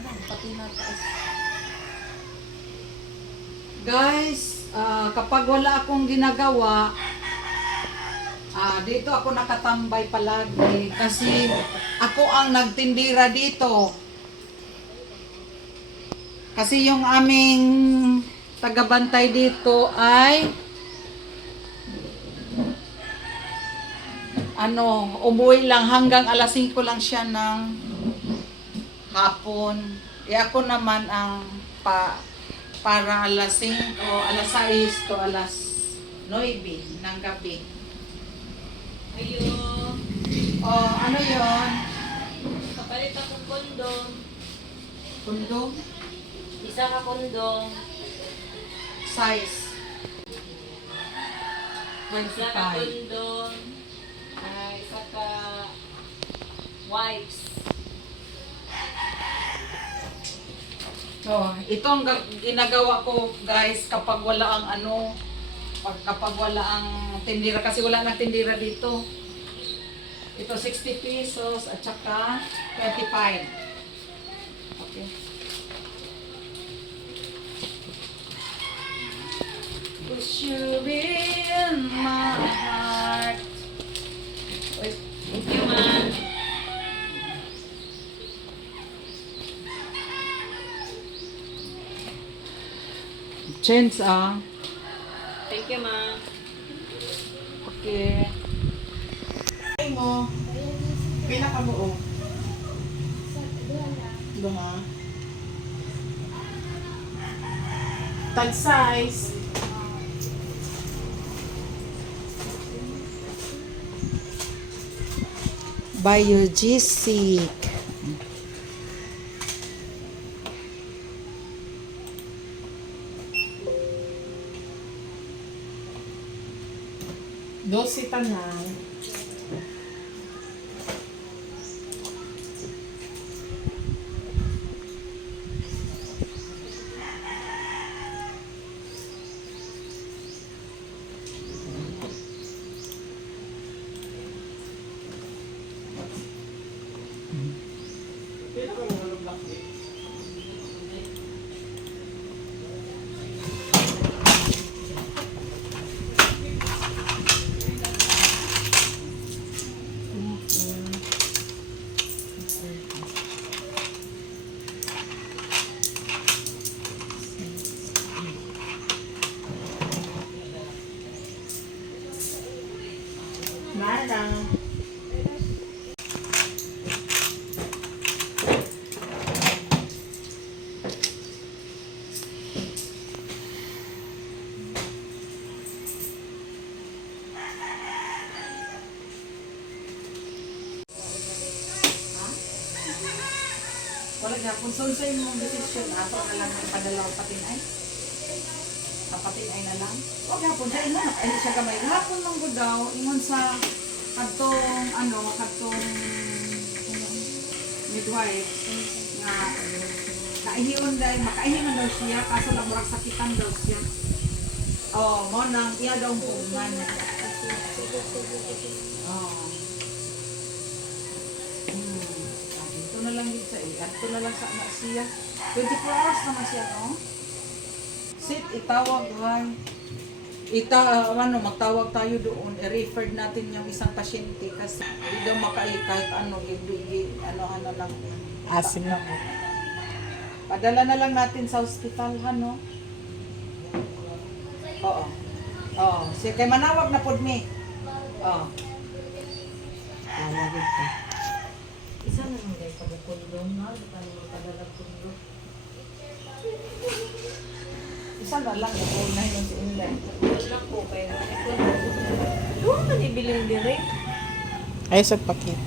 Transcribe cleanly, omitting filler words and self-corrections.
Pati na taas. Guys, kapag wala akong ginagawa, dito ako nakatambay palagi kasi ako ang nagtindira dito. Kasi yung aming tagabantay dito ay umuwi lang hanggang alas 5 lang siya ng hapon. Ako naman ang para alas 5 o alas 6 to alas 9 ng gabi. Ayun. Ano yon? Kapalit akong kondom. Kundong? Isa ka kondom. Size? Isa ka 25. kondom. Isa ka wipes. Ito ang ginagawa ko guys kapag wala ang kapag wala ang tindira kasi wala nang tindira dito. Ito 60 pesos at saka 25. Okay. Push you in my heart. Wait. Thank you, ma'am. Chance Thank you, ma'am. Okay. Ay mo, pila ka buo? Duha. Tag size. Biogesic. Dosi tanan. Pila ka mga black eh? Nada. Wala nga, kung sunsay mong decision, ato na lang ang padala o patinay. Papatinay na lang. Huwag nga po, dahil na, ay siya kamay. Hapon lang ko daw, ingon sa katong, katong midwife, nga, kaihiyon dahil, makaihiyon daw siya, kaso lang murag sakitan daw siya. Mo nang, iya daw ang pungan. Ito na lang dito ito na lang sa siya. 24 hours naman siya, no? Sit, itawag, hay. Magtawag tayo doon. I-refer natin yung isang pasyente kasi hindi daw kahit ano lang. Asim na. Padala na lang natin sa ospital, no? Oo. Oo. Sige, kay manawag na pod mi. Oo. Tawagin ko. Isa na lang guys, pag kondom na. Paano magpadala kondom? Isa na lang, na yun si inlet. Wala ko, pero may kondom. Doon ka nibiling dire. Ay, sa pakit.